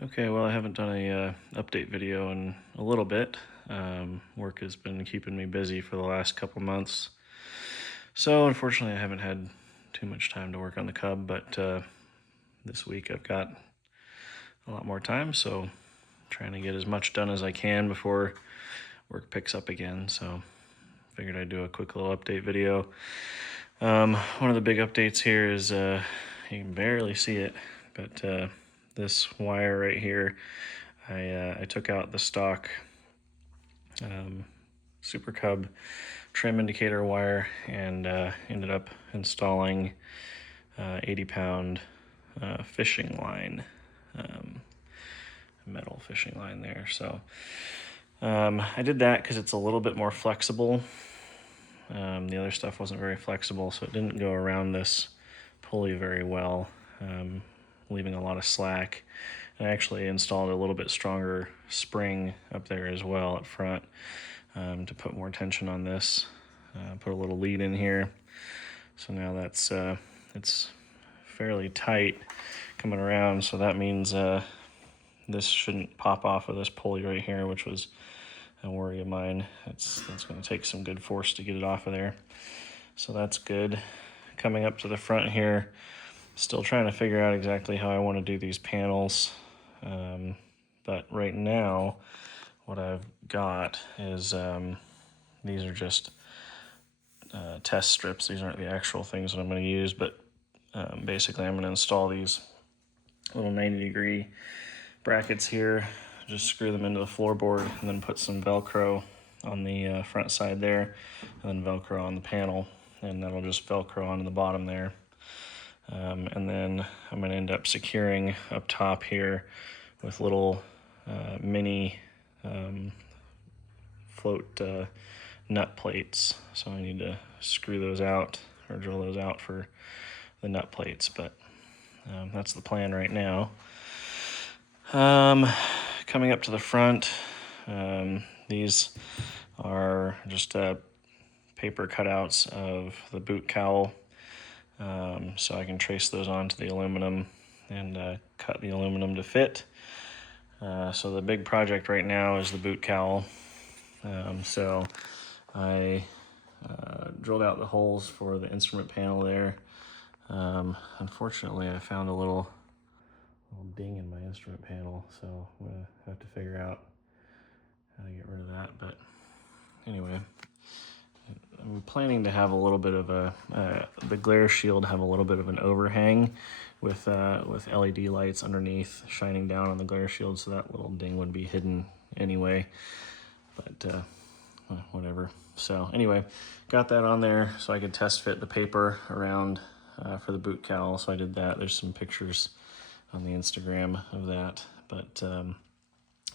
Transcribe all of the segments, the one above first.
Okay, well, I haven't done a update video in a little bit. Work has been keeping me busy for the last couple months. So unfortunately, I haven't had too much time to work on the Cub, but this week I've got a lot more time, so trying to get as much done as I can before work picks up again. So figured I'd do a quick little update video. One of the big updates here is, you can barely see it, but this wire right here, I took out the stock Super Cub trim indicator wire and ended up installing 80-pound fishing line, metal fishing line there. So I did that because it's a little bit more flexible. The other stuff wasn't very flexible, so it didn't go around this pulley very well, leaving a lot of slack. I actually installed a little bit stronger spring up there as well up front to put more tension on this. Put a little lead in here, so now that's it's fairly tight coming around, so that means this shouldn't pop off of this pulley right here, which was a worry of mine. It's going to take some good force to get it off of there, so that's good. Coming up to the front here, still trying to figure out exactly how I want to do these panels, but right now what I've got is these are just test strips. These aren't the actual things that I'm going to use, but basically I'm going to install these little 90-degree brackets here, just screw them into the floorboard, and then put some Velcro on the front side there, and then Velcro on the panel, and that'll just Velcro onto the bottom there. And then I'm going to end up securing up top here with little mini float nut plates. So I need to screw those out or drill those out for the nut plates, but that's the plan right now. Coming up to the front, these are just paper cutouts of the boot cowl, so I can trace those onto the aluminum and cut the aluminum to fit. So the big project right now is the boot cowl. So I drilled out the holes for the instrument panel there. Unfortunately, I found a little ding in my instrument panel, so I'm gonna have to figure out how to get rid of that. But anyway, I'm planning to have a little bit of the glare shield have a little bit of an overhang with LED lights underneath shining down on the glare shield, so that little ding would be hidden anyway. But whatever. So anyway, got that on there so I could test fit the paper around for the boot cowl. So I did that. There's some pictures on the Instagram of that. But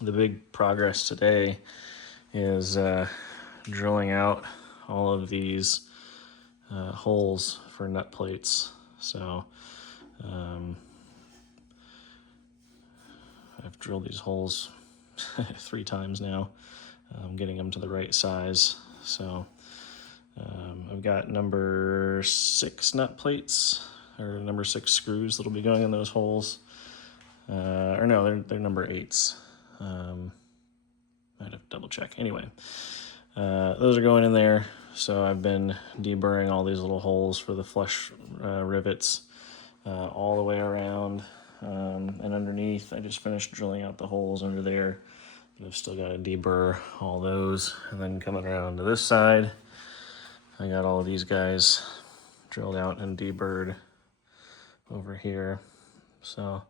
the big progress today is drilling out all of these holes for nut plates. So I've drilled these holes 3 times now. I'm getting them to the right size. So I've got number 6 nut plates, or number 6 screws that'll be going in those holes. Or no, they're number 8s. I'd have to double check. Anyway, those are going in there. So I've been deburring all these little holes for the flush rivets all the way around. And underneath, I just finished drilling out the holes under there. But I've still got to deburr all those. And then coming around to this side, I got all of these guys drilled out and deburred over here. So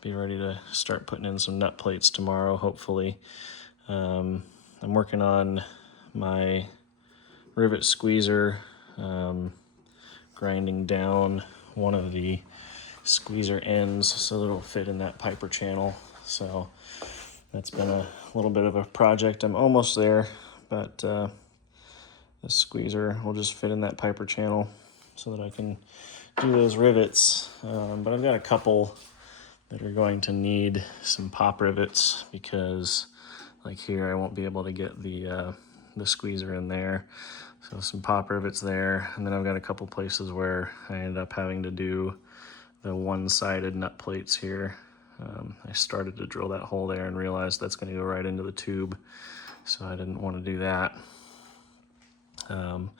be ready to start putting in some nut plates tomorrow, hopefully. I'm working on my rivet squeezer, grinding down one of the squeezer ends so that it'll fit in that Piper channel. So that's been a little bit of a project. I'm almost there, but the squeezer will just fit in that Piper channel so that I can do those rivets. But I've got a couple that are going to need some pop rivets because, like here, I won't be able to get the squeezer in there. So some pop rivets there, and then I've got a couple places where I end up having to do the one-sided nut plates here. I started to drill that hole there and realized that's going to go right into the tube, so I didn't want to do that. And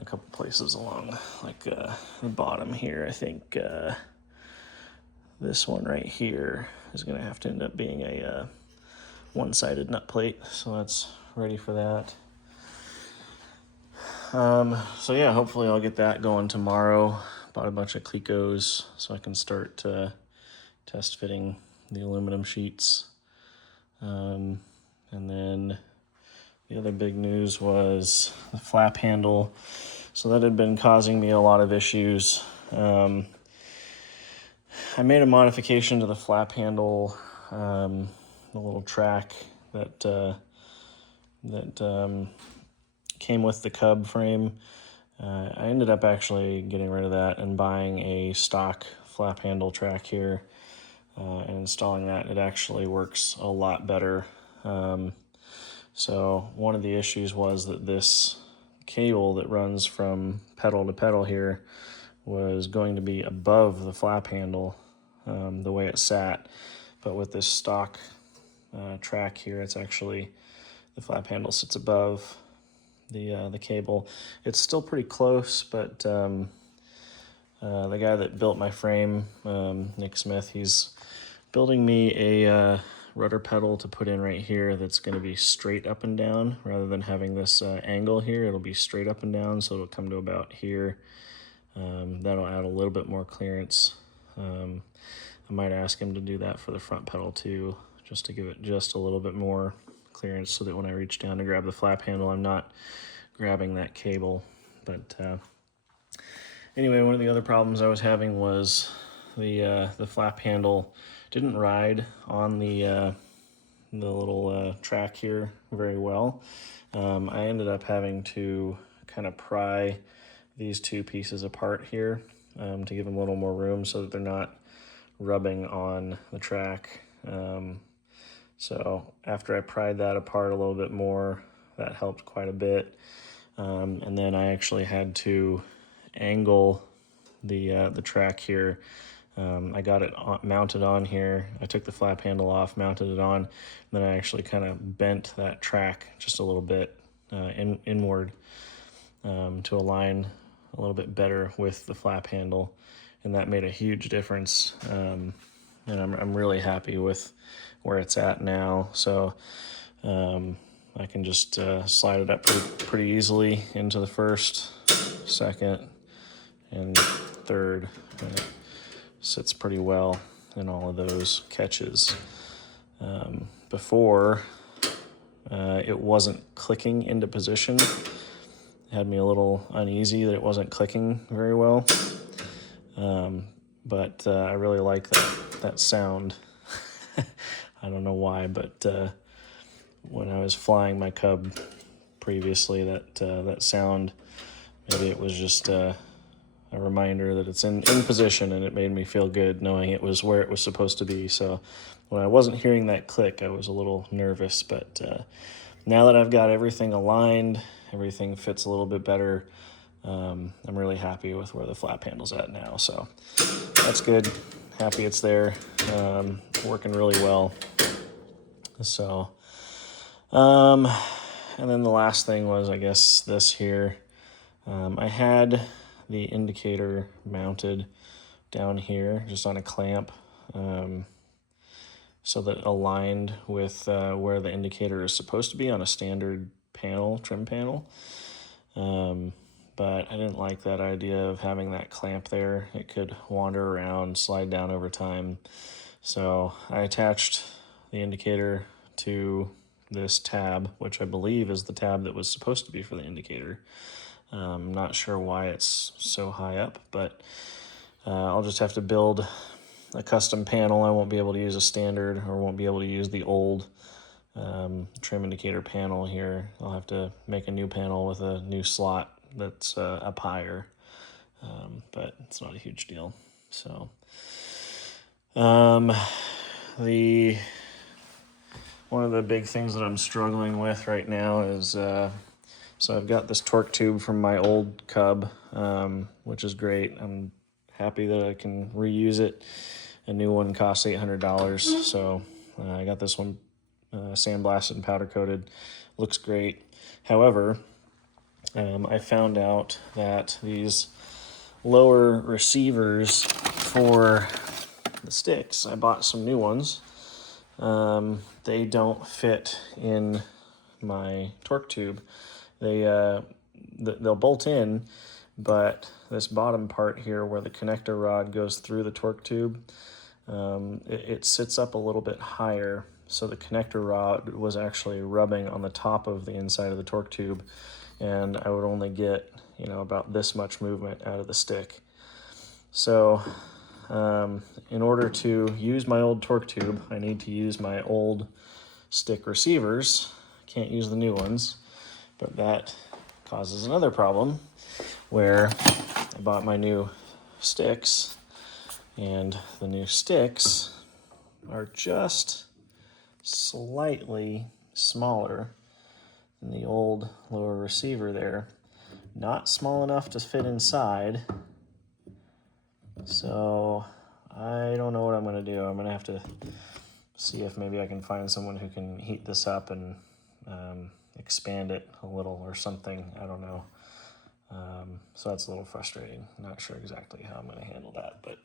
a couple places along, like the bottom here, I think this one right here is going to have to end up being a one-sided nut plate, so that's ready for that. So yeah, hopefully I'll get that going tomorrow. Bought a bunch of Clecos so I can start test fitting the aluminum sheets. And then the other big news was the flap handle. So that had been causing me a lot of issues. I made a modification to the flap handle, the little track that came with the Cub frame. I ended up actually getting rid of that and buying a stock flap handle track here and installing that. It actually works a lot better. So one of the issues was that this cable that runs from pedal to pedal here was going to be above the flap handle the way it sat. But with this stock track here, it's actually, the flap handle sits above the cable. It's still pretty close, but the guy that built my frame, Nick Smith, he's building me a rudder pedal to put in right here that's going to be straight up and down rather than having this angle here. It'll be straight up and down, so it'll come to about here. That'll add a little bit more clearance. I might ask him to do that for the front pedal too, just to give it just a little bit more clearance so that when I reach down to grab the flap handle, I'm not grabbing that cable. But anyway, one of the other problems I was having was the flap handle didn't ride on the little track here very well. I ended up having to kind of pry these two pieces apart here to give them a little more room so that they're not rubbing on the track. So after I pried that apart a little bit more, that helped quite a bit. And then I actually had to angle the track here. I got it mounted on here. I took the flap handle off, mounted it on, and then I actually kind of bent that track just a little bit inward to align a little bit better with the flap handle, and that made a huge difference. And I'm really happy with where it's at now. So I can just slide it up pretty easily into the first, second, and third. And it sits pretty well in all of those catches. Before, it wasn't clicking into position. It had me a little uneasy that it wasn't clicking very well. But I really like that sound. I don't know why, but when I was flying my Cub previously, that sound, maybe it was just a reminder that it's in position, and it made me feel good knowing it was where it was supposed to be. So when I wasn't hearing that click, I was a little nervous, but now that I've got everything aligned, everything fits a little bit better, I'm really happy with where the flap handle's at now. So that's good. Happy it's there, working really well. So, and then the last thing was, I guess, this here. I had the indicator mounted down here just on a clamp, so that it aligned with where the indicator is supposed to be on a standard panel, trim panel. But I didn't like that idea of having that clamp there. It could wander around, slide down over time. So I attached the indicator to this tab, which I believe is the tab that was supposed to be for the indicator. I'm not sure why it's so high up, but I'll just have to build a custom panel. I won't be able to use a standard, or won't be able to use the old trim indicator panel here. I'll have to make a new panel with a new slot that's up higher, but it's not a huge deal. So one of the big things that I'm struggling with right now is so I've got this torque tube from my old Cub, which is great. I'm happy that I can reuse it. A new one costs $800, so I got this one sandblasted and powder coated. Looks great. However, I found out that these lower receivers for the sticks, I bought some new ones. They don't fit in my torque tube. They'll bolt in, but this bottom part here where the connector rod goes through the torque tube, it sits up a little bit higher, so the connector rod was actually rubbing on the top of the inside of the torque tube, and I would only get, about this much movement out of the stick. So in order to use my old torque tube, I need to use my old stick receivers. Can't use the new ones, but that causes another problem where I bought my new sticks, and the new sticks are just slightly smaller than the old lower receiver there. Not small enough to fit inside. So I don't know what I'm going to do. I'm going to have to see if maybe I can find someone who can heat this up and expand it a little or something. I don't know. So that's a little frustrating. Not sure exactly how I'm going to handle that, but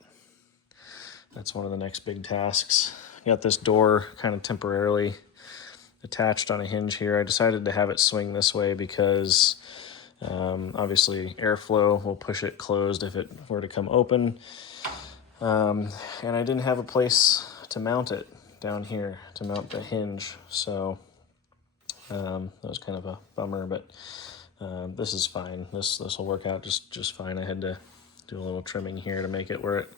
that's one of the next big tasks. Got this door kind of temporarily attached on a hinge here. I decided to have it swing this way because obviously airflow will push it closed if it were to come open. And I didn't have a place to mount it down here, to mount the hinge. So that was kind of a bummer, but this is fine. This will work out just fine. I had to do a little trimming here to make it where it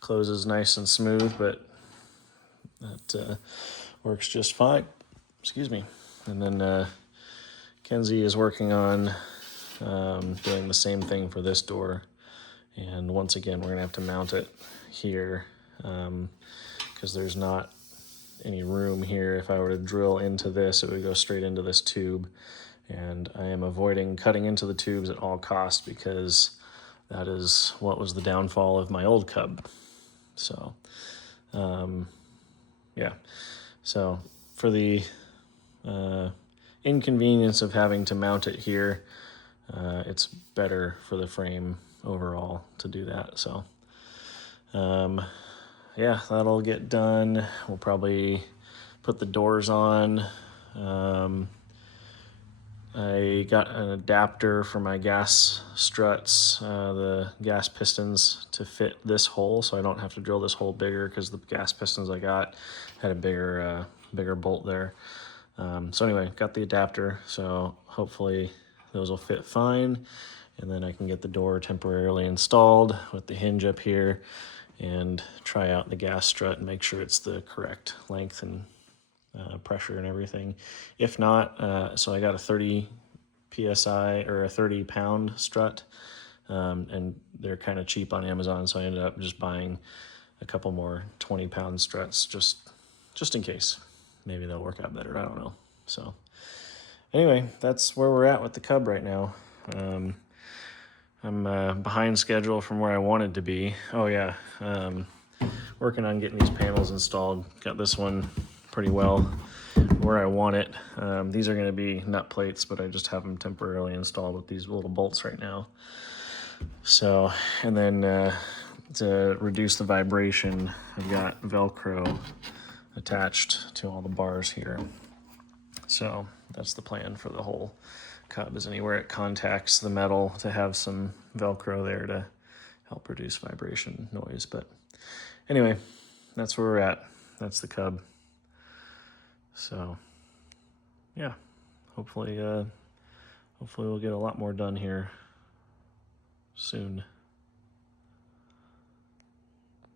closes nice and smooth, but that works just fine. Excuse me. And then Kenzie is working on doing the same thing for this door. And once again, we're gonna have to mount it here because there's not any room here. If I were to drill into this, it would go straight into this tube. And I am avoiding cutting into the tubes at all costs because that is what was the downfall of my old Cub. So, yeah. So for the inconvenience of having to mount it here, it's better for the frame overall to do that. So, yeah, that'll get done. We'll probably put the doors on. I got an adapter for my gas struts, the gas pistons to fit this hole, so I don't have to drill this hole bigger because the gas pistons I got had a bigger bolt there. So anyway, got the adapter, so hopefully those will fit fine, and then I can get the door temporarily installed with the hinge up here and try out the gas strut and make sure it's the correct length and pressure and everything. If not, so I got a 30 PSI or a 30 pound strut, and they're kind of cheap on Amazon, so I ended up just buying a couple more 20 pound struts just in case. Maybe they'll work out better, I don't know. So anyway, that's where we're at with the Cub right now. I'm behind schedule from where I wanted to be. Oh yeah, working on getting these panels installed. Got this one pretty well where I want it. These are going to be nut plates, but I just have them temporarily installed with these little bolts right now. So, and then to reduce the vibration, I've got Velcro attached to all the bars here. So that's the plan for the whole Cub, is anywhere it contacts the metal to have some Velcro there to help reduce vibration noise. But anyway, that's where we're at. That's the Cub. So yeah, hopefully we'll get a lot more done here soon.